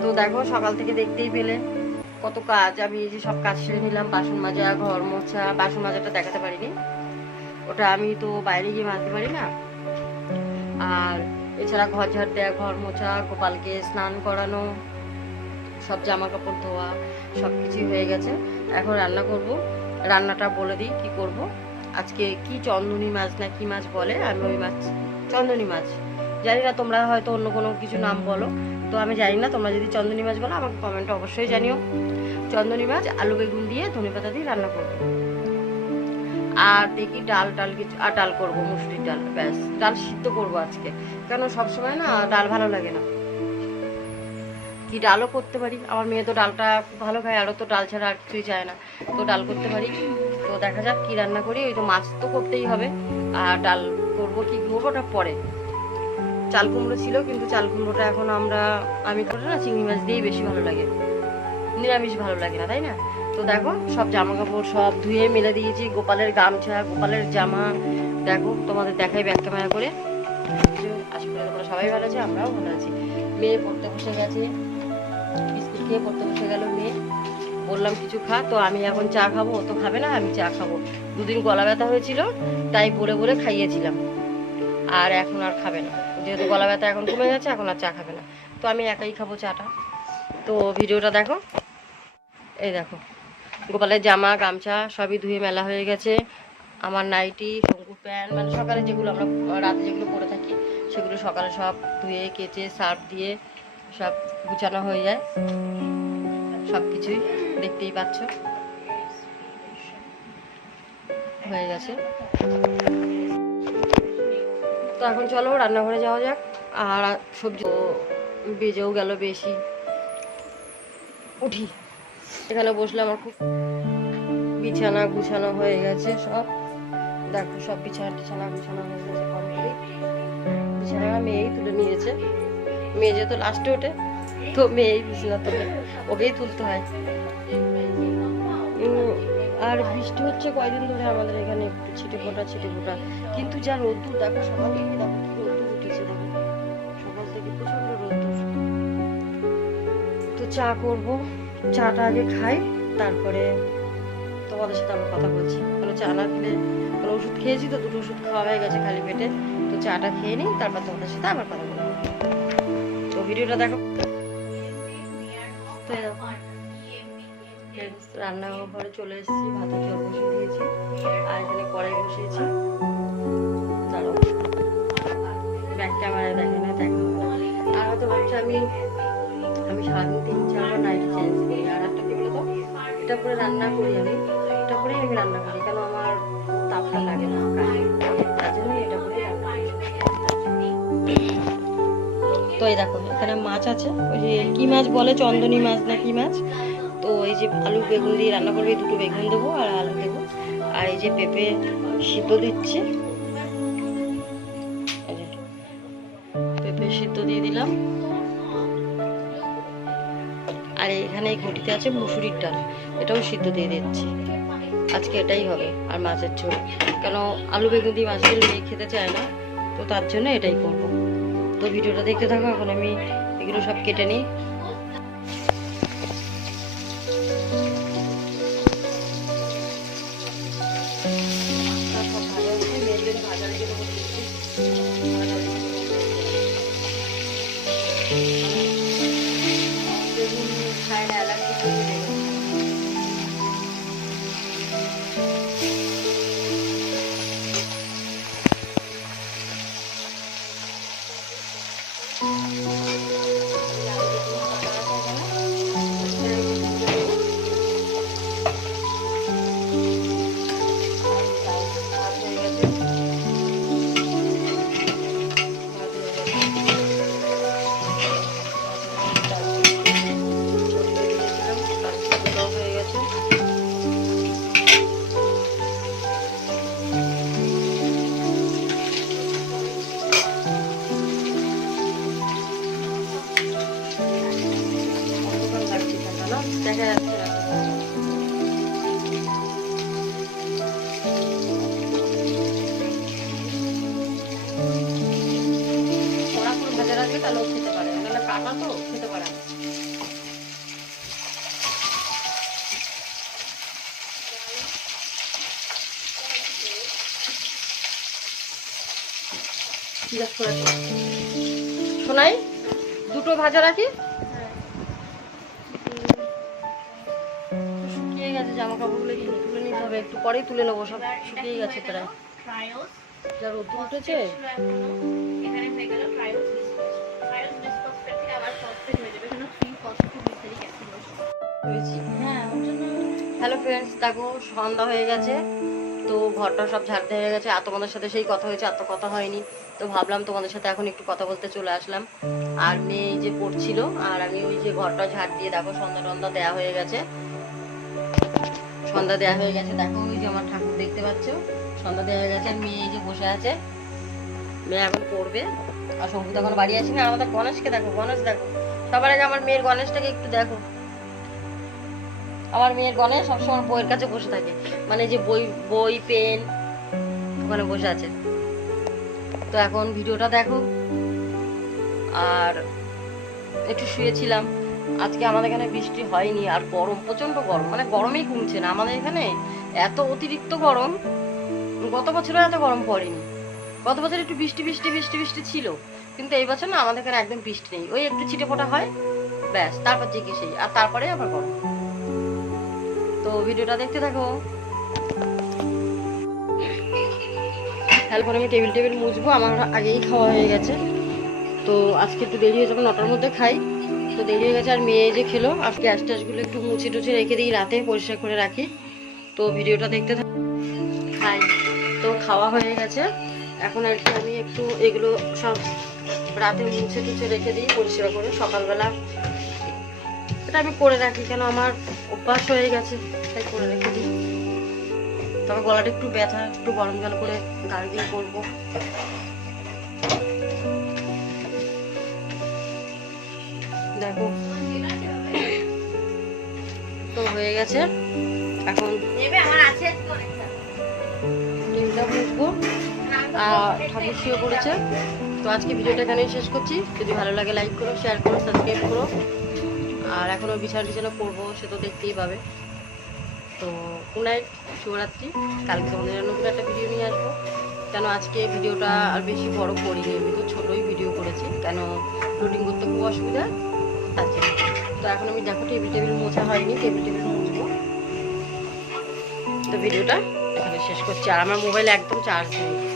তো দেখো, সকাল থেকে দেখতেই পেলে কত কাজ। আমি এই যে সব কাজ সেরে নিলাম, বাসন মাজা, ঘর মোছা, বাসন মাজাটা দেখাতে পারিনি। ওটা আমি তো বাইরে গিয়ে মাজতে পারি না। আর এছাড়া ঘর ঝাড় দেওয়া ঘর মোছা, গোপালকে স্নান করানো, সব জামা কাপড় ধোয়া সব কিছুই হয়ে গেছে। এখন রান্না করব। রান্নাটা বলে দিই, কি করব? আজকে কি চন্দনী মাছ না কি মাছ বলে? আমি ওই মাছ, চন্দনী মাছ। জানি না, তোমরা হয়তো অন্য কোনো কিছু নাম বলো। তো আমি জানি না, তোমরা যদি চন্দনী মাছ বলো, আমাকে কমেন্টে অবশ্যই জানিও। চন্দনী মাছ আলু, বেগুন দিয়ে ধনে পাতা দিয়ে রান্না করব। আর দেখি ডাল টাল কিছু আর ডাল করব, মুসুরির ডাল, ব্যাস। ডাল সিদ্ধ করব আজকে। কেন, সবসময় না ডাল ভালো লাগে না। কি ডালও করতে পারি? আমার মেয়ে তো ডালটা খুব ভালো খায় আরও তো ডাল ছাড়া আর কিছুই চায় না। তো ডাল করতে পারি। তো দেখা যাক কি রান্না করি। ওই তো মাছ তো করতেই হবে। আর ডাল করব কি করব ওটা পরে। চাল কুমড়ো ছিল, কিন্তু চাল কুমড়োটা এখন আমরা, আমি করে না চিংড়ি মাছ দিয়েই বেশি ভালো লাগে। নিরামিষ ভালো লাগে না, তাই না? তো দেখো, সব জামা কাপড় সব ধুয়ে মেলে দিয়েছি, গোপালের গামছা, গোপালের জামা। দেখো, তোমাদের দেখাই ব্যাক ক্যামেরা করে। আশা তোমরা সবাই ভালো আছে, আমরাও ভালো আছি। মেয়ে পড়তে বসে গেছে। বিস্কুট খেয়ে পড়তে বসে গেল মেয়ে। বললাম, কিছু খা। তো আমি এখন চা খাব, ও তো খাবে না, আমি চা খাব। দুদিন গলা ব্যথা হয়েছিল, তাই বলে বলে খাইয়েছিলাম। আর এখন আর খাবে না। যেহেতু গলা ব্যথা এখন কমে গেছে, এখন আর চা খাবে না। তো আমি একাই খাব চাটা। তো ভিডিওটা দেখো। এই দেখো। গোপালের জামা, গামছা সবই ধুয়ে মেলা হয়ে গেছে। আমার নাইটি শঙ্কু প্যান্ট মানে সকালে যেগুলো আমরা, রাতে যেগুলো পরে থাকি, সেগুলো সকালে সব ধুয়ে, কেচে, সার্ফ দিয়ে সব গুছানো হয়ে যায়। সব কিছুই দেখতেই পাচ্ছ। হয়ে গেছে। তো এখন চলো, রান্নাঘরে যাওয়া যাক। আর সবজি বেজেও গেল বেশি। উঠি। এখানে বসলে আমার খুব বিছানা গুছানো হয়ে গেছে সব। দেখো, সব বিছানা টিছানা গুছানো হয়ে গেছে কমপ্লিট বিছানা মেয়েই তুলে নিয়েছে। মেয়ে যেহেতু লাস্টে ওঠে, তো মেয়েই বিছানা তোলে। ওকেই তুলতে হয়। আর বৃষ্টি হচ্ছে কয়দিন ধরে আমাদের এখানে একটু ছিটে ফোটা ছিটে ফোটা কিন্তু যা রোদ্দুর দেখো সকাল রোদ্দুর উঠেছে দেখো। সকাল থেকে প্রচণ্ড রোদ্দুর। তো চা করব চাটা আগে খাই তারপরে তোমাদের সাথে আবার কথা বলছি। কোনো চা না খেলে কোনো ওষুধ খেয়েছি তো দুটো ওষুধ খাওয়া হয়ে গেছে খালি পেটে। তো চাটা খেয়ে নিই তারপর তোমাদের সাথে আবার কথা বলব। তো ভিডিওটা দেখো। তো friends, রান্নাঘরে চলে এসেছি ভাতের জল বসিয়ে দিয়েছি, আর এখানে কড়াই বসিয়েছি। দাঁড়াও। ব্যাক ক্যামেরায় দেখে না দেখো। আর হয়তো ভাবছি আমি আমি সারাদিন তিন চারবার নাইটি চেঞ্জ করি, আর একটা কি বলতো? এটা পরে রান্না করি আমি, এটা পরেই আমি রান্না করি, কেন আমার তাপটা লাগে না তো এই দেখো, এখানে মাছ আছে, ওই যে কি মাছ বলে? চন্দনী মাছ না কি মাছ? তো এই যে আলু বেগুন দিয়ে রান্না করবে দুটো বেগুন দেবো আর আলু দেবো। আর এই যে পেঁপে সিদ্ধ দিচ্ছি। পেঁপে সিদ্ধ দিয়ে দিলাম। আর এখানে এই ঘটিতে আছে মুসুরির ডাল, এটাও সিদ্ধ দিয়ে দিচ্ছি। আজকে এটাই হবে, আর মাছের ঝোল। কেন আলু বেগুন দিয়ে মাছ ঝোল মেয়ে খেতে চায় না, তো তার জন্য এটাই করব। তো ভিডিওটা দেখতে থাকো, এখন আমি এগুলো সব কেটে নিই। তাহলে ও খেতে পারে নাহলে কাটা তো খেতে পারে না। শোনাই? দুটো ভাজা রাখি? শুকিয়ে গেছে জামা কাপড়গুলো তুলে নিতে হবে। একটু পরেই তুলে নেব, সব শুকিয়ে গেছে প্রায়। যা রোদ্দুর উঠেছে। হয়েছি। হ্যাঁ হ্যালো ফ্রেন্ডস দেখো, সন্ধ্যা হয়ে গেছে। তো ঘরটা সব ঝাড়তে হয়ে গেছে। আর তোমাদের সাথে সেই কথা হয়েছে, আর তো কথা হয়নি। তো ভাবলাম তোমাদের সাথে এখন একটু কথা বলতে চলে আসলাম। আর মেয়ে যে পড়ছিল, আর আমি ওই যে ঘরটা ঝাড় দিয়ে দেখো, সন্ধ্যা টন্ধা দেওয়া হয়ে গেছে। সন্ধ্যা দেওয়া হয়ে গেছে, দেখো ওই যে আমার ঠাকুর দেখতে পাচ্ছ। সন্ধ্যা দেওয়া হয়ে গেছে মেয়ে এই যে বসে আছে। মেয়ে এখন পড়বে। আর সংগীত এখন বাড়ি আসেনি আর আমাদের গণেশকে দেখো, গণেশ দেখো। সবার আগে আমার মেয়ের গণেশটাকে একটু দেখো। আমার মেয়ের গণেশ সবসময় বইয়ের কাছে বসে থাকে। মানে যে বই বই, পেন ওখানে বসে আছে। তো এখন ভিডিওটা দেখো। আর একটু শুয়েছিলাম। আজকে আমাদের এখানে বৃষ্টি হয়নি, আর গরম প্রচণ্ড গরম। মানে গরমই কমছে না। আমাদের এখানে এত অতিরিক্ত গরম, গত বছরও এত গরম পড়েনি। গত বছর একটু বৃষ্টি বৃষ্টি বৃষ্টি বৃষ্টি ছিল। কিন্তু এই বছর না, আমাদের এখানে একদম বৃষ্টি নেই। ওই একটু ছিটে ফোটা হয়, ব্যাস, তারপর যে সেই আর তারপরে আবার গরম। ভিডিওটা দেখতে থাকো। তারপর আমি টেবিল টেবিল মুছবো, আমার আগেই খাওয়া হয়ে গেছে। তো আজকে একটু দেরি হয়ে যাবে নটার মধ্যে খাই, তো দেরি হয়ে গেছে, আর মেয়ে যে খেলো আর গ্যাস ট্যাসগুলো একটু মুছে টুছে রেখে দিই, রাতে পরিষ্কার করে রাখি। তো ভিডিওটা দেখতে থাক খাই। তো খাওয়া হয়ে গেছে। এখন আর কি আমি একটু এগুলো সব রাতে মুছে টুছে রেখে দিই, পরিষ্কার করে। সকালবেলা এটা আমি করে রাখি কেন আমার অভ্যাস হয়ে গেছে তাই করে রেখে দিই। তবে গলাটা একটু ব্যথা একটু গরম জল করে গার্গিল করব। দেখো তো হয়ে গেছে। এখন অনেকটা। বুঝব আর ঠাকুর শুয়ে পড়েছে তো আজকে ভিডিওটা এখানেই শেষ করছি। যদি ভালো লাগে লাইক করো শেয়ার করো সাবস্ক্রাইব করো। আর এখনও বিছানা টিছানা করব সে তো দেখতেই পাবে। তো গুড নাইট শুভরাত্রি। কালকে তোমাদের নতুন একটা ভিডিও নিয়ে আসব। কেন আজকে ভিডিওটা আর বেশি বড় করিনি, আমি তো ছোটোই ভিডিও করেছি। কেন রুটিন করতে খুব অসুবিধা? জন্য। তো এখন আমি দেখো টেবিল টেবিল মোছা হয়নি টেবিল টেবিল মুছবো। তো ভিডিওটা এখানে শেষ করছি। আর আমার মোবাইল একদম চার্জ নেই।